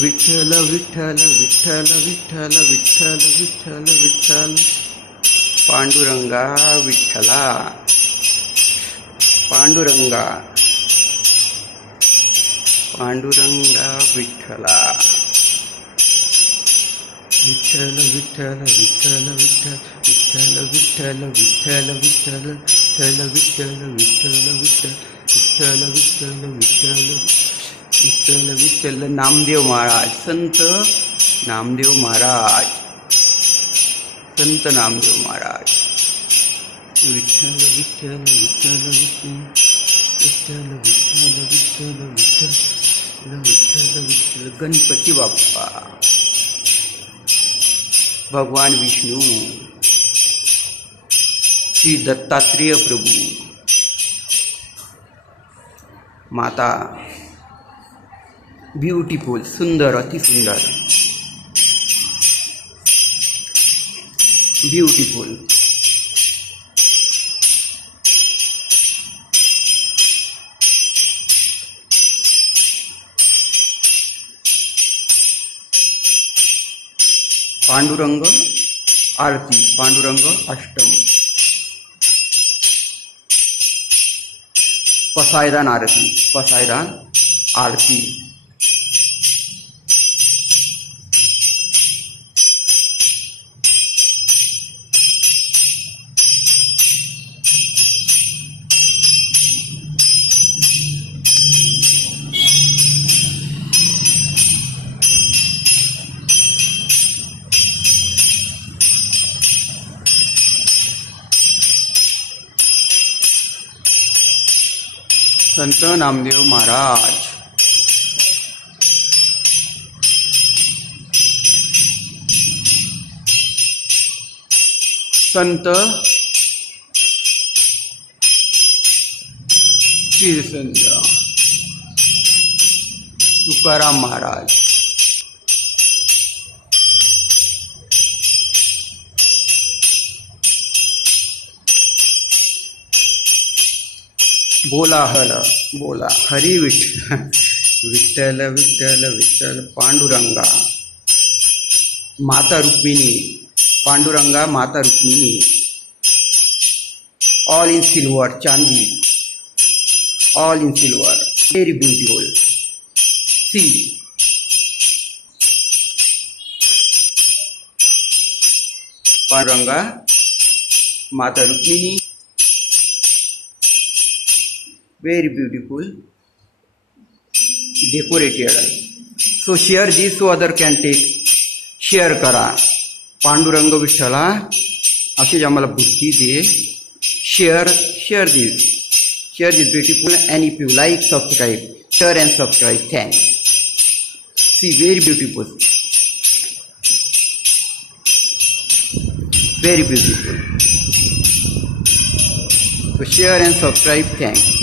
विठ्ठल विठ्ठल विठ्ठल विठ्ठल विठ्ठल विठ्ठल विठ्ठल पांडुरंगा विठ्ठला पांडुरंगा पांडुरंगा विठ्ठला विठ्ठल विठ्ठल विठ्ठल विठ्ठल विठ्ठल विठ्ठल विठ्ठल विठ्ठल विठ्ठल विठ्ठल विठ्ठल विठ्ठल विठ्ठल विठ्ठल विठ्ठल नामदेव महाराज संत नामदेव महाराज संत नामदेव महाराज विठ्ठल विठ्ठल विठ्ठल विठ्ठल विठ्ठल विठ्ठल विठ्ठल विठ्ठल विठ्ठल गणपती बाप्पा भगवान विष्णु श्री दत्तात्रेय प्रभु माता ब्यूटीफुल सुंदर अति सुंदर ब्यूटीफुल पांडुरंग आरती पांडुरंग अष्टम पसायदान आरती संत नामदेव महाराज संत श्री संत तुकाराम महाराज बोला हरी विठ्ठल विठ्ठल विठ्ठल पांडुरंगा माता रुक्मिणी पांडुरंगा माता रुक्मिणी ऑल इन सिल्वर चांदी all in silver very beautiful see Panduranga माता Rukmini very beautiful decorated. So share this so other can take. Share करा पांडुरंग विठ्ठला अशीच आम्हाला बुद्धी दे. Share this beautiful and if you like subscribe share and subscribe. Thanks. See very beautiful so share and subscribe. Thanks.